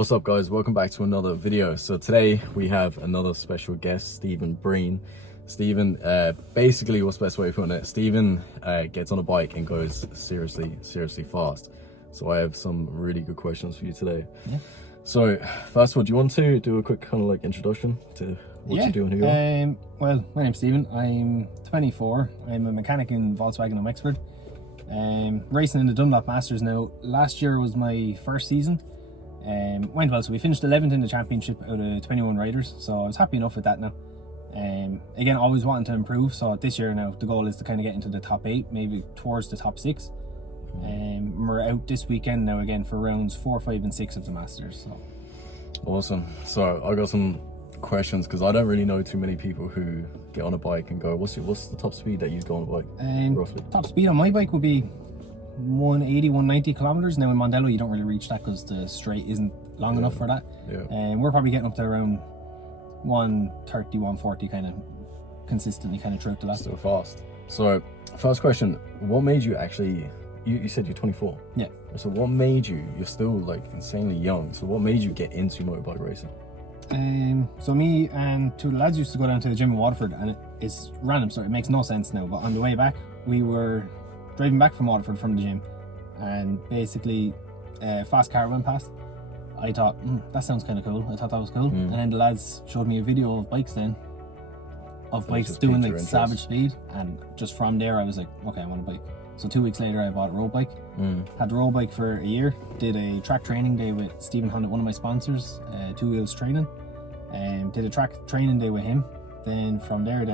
What's up guys, welcome back to another video. So today we have another special guest, Stephen Breen. Stephen, basically what's the best way of putting it, Stephen gets on a bike and goes seriously fast. So I have some really good questions for you today. Yeah. So first of all, do you want to do a quick kind of like introduction to what you do and who you are? Well, my name's Stephen, I'm 24, I'm a mechanic in Volkswagen in Wexford. Racing in the Dunlop Masters now. Last year was my first season. Went well, so we finished 11th in the championship out of 21 riders, so I was happy enough with that now. Again, always wanting to improve, so this year now the goal is to kind of get into the top 8, maybe towards the top 6. We're out this weekend now again for rounds 4, 5 and 6 of the Masters. So awesome. So I got some questions because I don't really know too many people who get on a bike and go, what's the top speed that you go on a bike, roughly? Top speed on my bike would be 180, 190 kilometers. Now in Mondello you don't really reach that because the straight isn't long enough for that. We're probably getting up to around 130, 140 kind of consistently kind of throughout the last. Still fast. So first question, what made you actually, you said you're 24? Yeah. So what made you, you're still like insanely young, so what made you get into motorbike racing? So me and two of the lads used to go down to the gym in Waterford, and it's random, so it makes no sense now, but on the way back we were driving back from Waterford from the gym, and basically a fast car went past. I thought, that sounds kind of cool. I thought that was cool. And then the lads showed me a video of bikes then, of bikes doing like savage speed, and just from there I was like, okay, I want a bike. So 2 weeks later I bought a road bike. Had the road bike for a year, did a track training day with Stephen Breen, one of my sponsors, 2 Wheels Training, and did a track training day with him. Then from there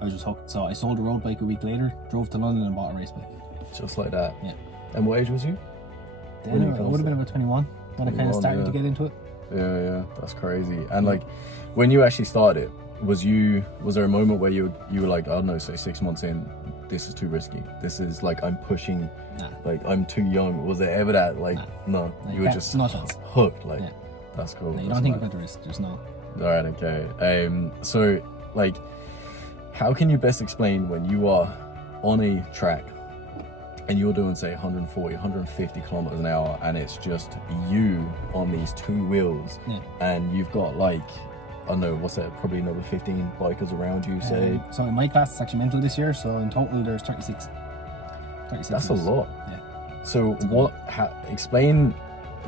I was just hooked. So I sold a road bike a week later, drove to London and bought a race bike. Just like that? Yeah. And what age was you? Then I would have been about 21 when I kind of started to get into it. Yeah, that's crazy. And like, when you actually started, was there a moment where you were like, I don't know, say 6 months in, this is too risky, this is like, I'm pushing, like I'm too young? Was there ever that, like, no, you were just hooked, like, that's cool. No, you don't think about the risk, there's no. Alright, okay. So like, how can you best explain when you are on a track and you're doing say 140, 150 kilometers an hour, and it's just you on these 2 wheels, and you've got like, I don't know, what's that, probably another 15 bikers around you, say? So in my class it's actually mental this year, so in total there's 36. That's a lot. So explain,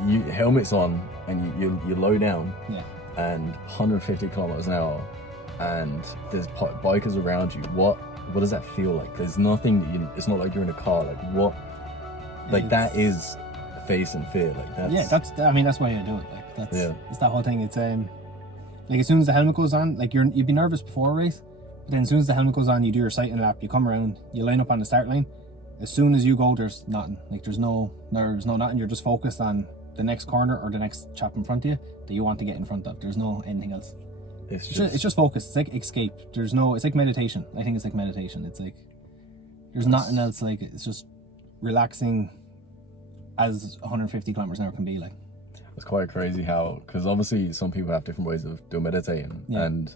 you helmets on and you low down, and 150 kilometers an hour, and there's bikers around you. What does that feel like? There's nothing, it's not like you're in a car, like what, like that is face and fear, like that's... I mean that's why I do it, like that's it's that whole thing. It's like as soon as the helmet goes on, like you'd be nervous before a race, but then as soon as the helmet goes on, you do your sighting lap, you come around, you line up on the start line. As soon as you go, there's nothing, like there's no nerves, no nothing. You're just focused on the next corner or the next chap in front of you that you want to get in front of. There's no anything else. It's just focus. It's like escape. It's like meditation. I think it's like meditation. It's like there's nothing else. Like it's just relaxing, as 150 kilometers an hour can be. Like it's quite crazy how, because obviously some people have different ways of doing meditating, and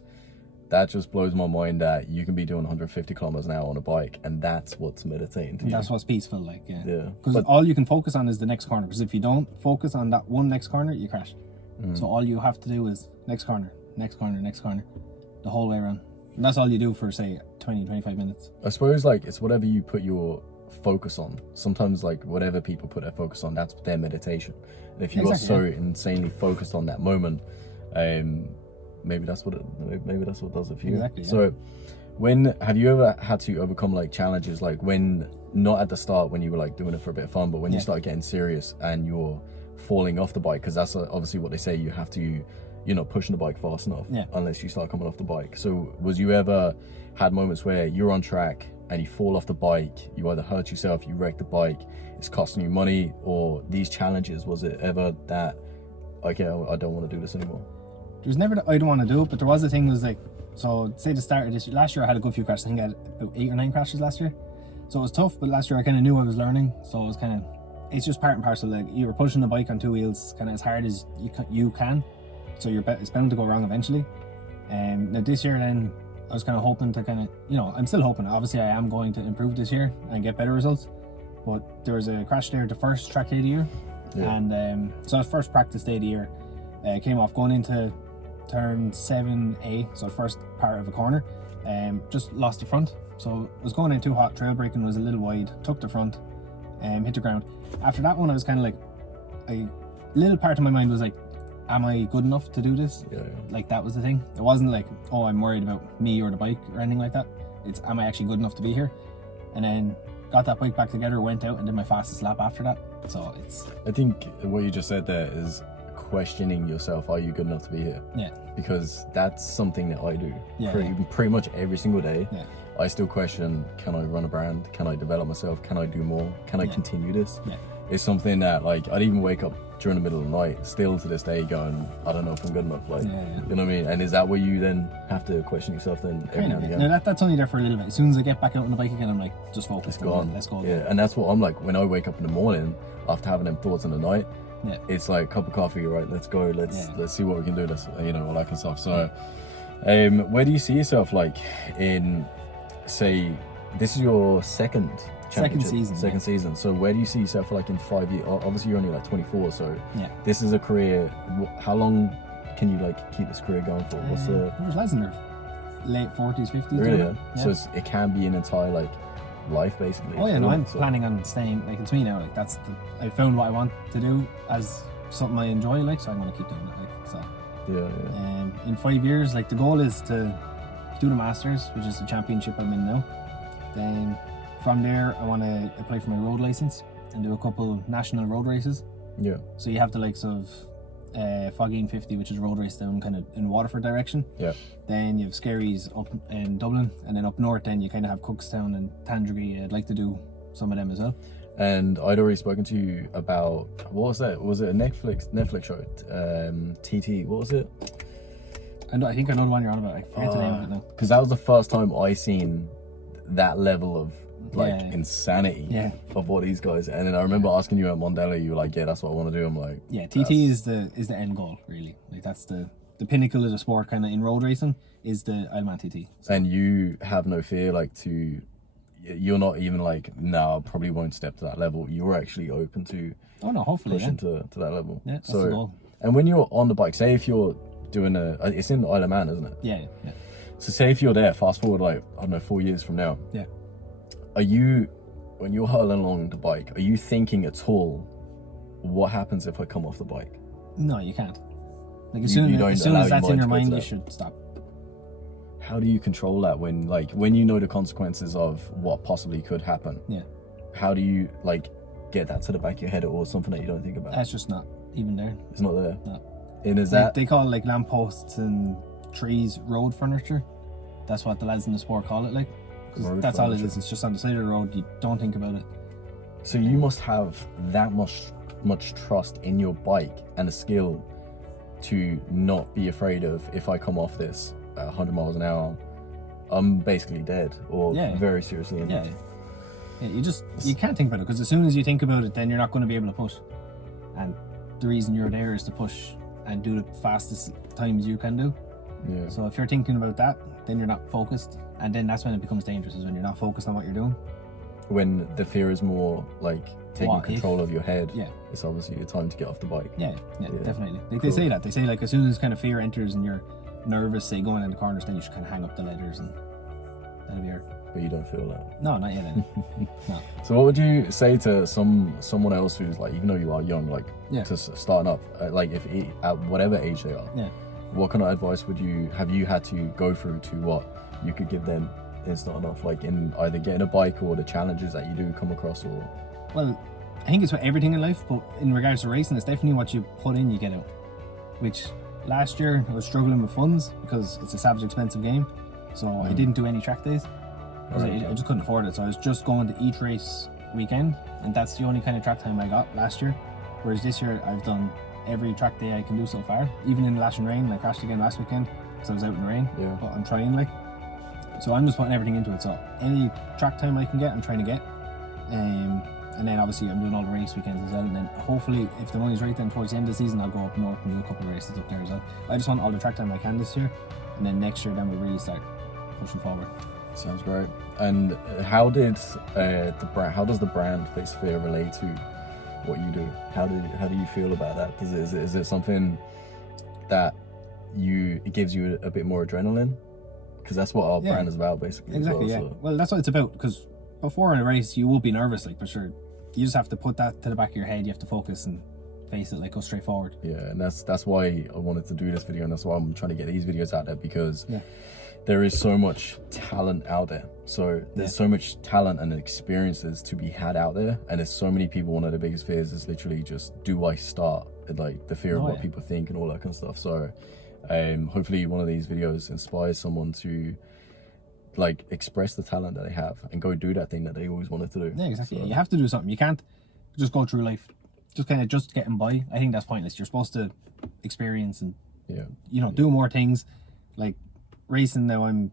that just blows my mind that you can be doing 150 kilometers an hour on a bike, and that's what's meditating to you. That's what's peaceful, like because all you can focus on is the next corner. Because if you don't focus on that one next corner, you crash. So all you have to do is next corner, next corner, next corner, the whole way around. And that's all you do for say 20-25 minutes. I suppose like it's whatever you put your focus on. Sometimes like whatever people put their focus on, that's their meditation. And if you are so insanely focused on that moment, maybe that's what does it for you. So when have you ever had to overcome like challenges, like when, not at the start when you were like doing it for a bit of fun, but when you start getting serious and you're falling off the bike? Because that's obviously what they say, you have to, you're not pushing the bike fast enough unless you start coming off the bike. So was you ever had moments where you're on track and you fall off the bike, you either hurt yourself, you wreck the bike, it's costing you money, or these challenges, was it ever that, okay, I don't want to do this anymore? There's never that I don't want to do it, but there was a thing was like, so say the start of this, last year I had a good few crashes. I think I had about 8 or 9 crashes last year. So it was tough, but last year I kind of knew I was learning. So it was kind of, it's just part and parcel. Like you were pushing the bike on 2 wheels kind of as hard as you can. So it's bound to go wrong eventually. Now this year then, I was kind of hoping to kind of, I'm still hoping. Obviously I am going to improve this year and get better results. But there was a crash there the first track day of the year. And so the first practice day of the year, Came off going into turn 7A, so the first part of a corner. Just lost the front, so it was going in too hot. Trail braking was a little wide. Took the front, hit the ground. After that one, I was kind of like, a little part of my mind was like, am I good enough to do this? Yeah. Like that was the thing. It wasn't like, oh, I'm worried about me or the bike or anything like that. It's, am I actually good enough to be here? And then got that bike back together, went out and did my fastest lap after that. So it's... I think what you just said there is questioning yourself. Are you good enough to be here? Yeah. Because that's something that I do Yeah, pretty much every single day. Yeah. I still question, can I run a brand? Can I develop myself? Can I do more? Can I continue this? Yeah. It's something that, like, I'd even wake up during the middle of the night, still to this day, going, I don't know if I'm good enough. Like, Yeah. you know what I mean? And is that where you then have to question yourself then every now and again? No, that's only there for a little bit. As soon as I get back out on the bike again, I'm like, just focus. It's gone. Let's go. Yeah, and that's what I'm like when I wake up in the morning after having them thoughts in the night. Yeah. It's like a cup of coffee, right? Let's go. Let's see what we can do. Let's, you know, all that kind of stuff. So, where do you see yourself, like, in, say, this is your second season. So where do you see yourself, like, in 5 years? Obviously you're only like 24, so this is a career. How long can you, like, keep this career going for? What's the... There's lads in their late 40s, 50s. Really? Yeah. So it can be an entire, like, life, basically. Oh yeah, no, I'm planning on staying, like, it's me now, like, that's the, I found what I want to do as something I enjoy, like, so I'm going to keep doing it, like, so. Yeah. In 5 years, like, the goal is to do the Masters, which is the championship I'm in now. Then from there, I want to apply for my road license and do a couple national road races. Yeah. So you have the likes of Fogging 50, which is road race down kind of in Waterford direction. Yeah. Then you have Skerries up in Dublin, and then up north then you kind of have Cookstown and Tandragee. I'd like to do some of them as well. And I'd already spoken to you about, what was that? Was it a Netflix show? TT, what was it? I think I know the one you're on about. I forget the name of it now. Because that was the first time I seen that level of, like, insanity of what these guys. And then I remember asking you at Mondello, you were like, yeah, that's what I want to do. I'm like, yeah, TT is the end goal, really. Like, that's the pinnacle of the sport, kind of, in road racing, is the Ironman TT. So. And you have no fear, like, you're not even like, no, I probably won't step to that level. You're actually open to hopefully pushing to that level. Yeah, that's the goal. And when you're on the bike, say if you're doing it's in Isle of Man, isn't it? Yeah. So say if you're there, fast forward, like, I don't know, 4 years from now. Yeah. Are you, when you're hurling along the bike, are you thinking at all, what happens if I come off the bike? No, you can't. Like, as soon as that's in your mind, you should stop. How do you control that when you know the consequences of what possibly could happen? Yeah. How do you, like, get that to the back of your head, or something that you don't think about? That's just not even there. It's not there. No. And is like, that they call, like, lampposts and trees road furniture? That's what the lads in the sport call it, like. Because that's all it is. It's just on the side of the road. You don't think about it. So you must have that much trust in your bike and the skill to not be afraid of, if I come off this at 100 miles an hour, I'm basically dead or very seriously injured. Yeah, you can't think about it, because as soon as you think about it, then you're not going to be able to push. And the reason you're there is to push and do the fastest times you can do. Yeah. So if you're thinking about that, then you're not focused, and then that's when it becomes dangerous, is when you're not focused on what you're doing. When the fear is more like taking control of your head, yeah, it's obviously your time to get off the bike. Yeah, definitely. Like, they say that. They say, like, as soon as kind of fear enters and you're nervous, say, going in the corners, then you should kind of hang up the leathers, and that'll be your... But you don't feel that? No, not yet. No. So what would you say to someone else who's, like, even though you are young, like, to starting up, like, if at whatever age they are, what kind of advice have you had to go through to what you could give them in starting off, like, in either getting a bike or the challenges that you do come across? Or, well, I think it's for everything in life, but in regards to racing, it's definitely what you put in, you get out. Which last year I was struggling with funds because it's a savage expensive game, so I didn't do any track days. I just couldn't afford it, so I was just going to each race weekend, and that's the only kind of track time I got last year. Whereas this year I've done every track day I can do so far. Even in the lashing rain, I crashed again last weekend because I was out in the rain. Yeah. But I'm trying, like. So I'm just putting everything into it. So any track time I can get, I'm trying to get. And then obviously I'm doing all the race weekends as well. And then hopefully, if the money's right, then towards the end of the season, I'll go up north and do a couple of races up there as well. I just want all the track time I can this year, and then next year, then we'll really start pushing forward. Sounds great. And how does the brand Face Fear relate to what you do? How do you feel about that? Is it something that it gives you a bit more adrenaline, because that's what our brand is about, basically. Exactly. As Yeah. well, so. Well, that's what it's about. Because before in a race, you will be nervous, like, for sure. You just have to put that to the back of your head. You have to focus and face it, like, go straight forward. Yeah, and that's why I wanted to do this video, and that's why I'm trying to get these videos out there, because there is so much talent out there. So there's so much talent and experiences to be had out there, and there's so many people. One of the biggest fears is literally just, do I start? And, like, the fear of what people think and all that kind of stuff. So hopefully one of these videos inspires someone to, like, express the talent that they have and go do that thing that they always wanted to do. Yeah, exactly. So, You have to do something. You can't just go through life just kind of just getting by. I think that's pointless. You're supposed to experience and do more things. Like racing now, I'm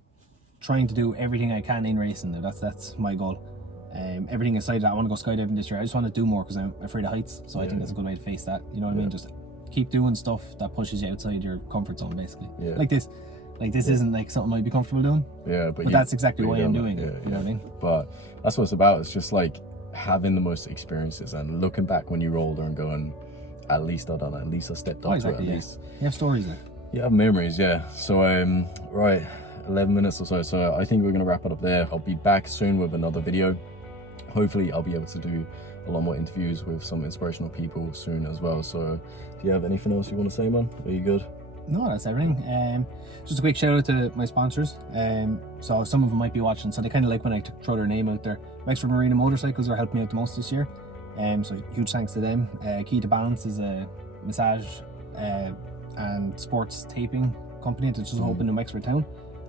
trying to do everything I can in racing now. That's my goal. Everything aside, I want to go skydiving this year. I just want to do more because I'm afraid of heights. So I think that's a good way to face that. You know what I mean? Just keep doing stuff that pushes you outside your comfort zone, basically. Like this. Like this isn't like something I'd be comfortable doing. Yeah, but that's exactly why I'm doing it. You know what I mean? But that's what it's about. It's just like having the most experiences and looking back when you're older and going, at least I've done it. At least I stepped up to it. At least you have stories there. You have memories, yeah. So right, 11 minutes or so. So I think we're gonna wrap it up there. I'll be back soon with another video. Hopefully I'll be able to do a lot more interviews with some inspirational people soon as well. So do you have anything else you want to say, man? Are you good? No, that's everything. Just a quick shout out to my sponsors. So some of them might be watching, so they kind of like when I throw their name out there. Wexford Marina Motorcycles are helping me out the most this year. So huge thanks to them. Key to Balance is a massage and sports taping company that's just opened in Wexford town.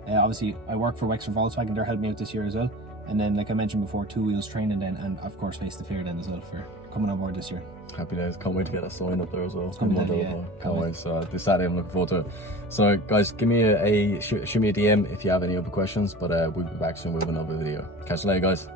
Obviously I work for Wexford Volkswagen. They're helping me out this year as well. And then, like I mentioned before, Two Wheels Training then, and of course Face the Fear then as well for coming on board this year. Happy days. Can't wait to get that sign up there as well. Can't wait. So this Saturday I'm looking forward to it. So guys, give me shoot me a DM if you have any other questions, but we'll be back soon with another video. Catch you later, guys.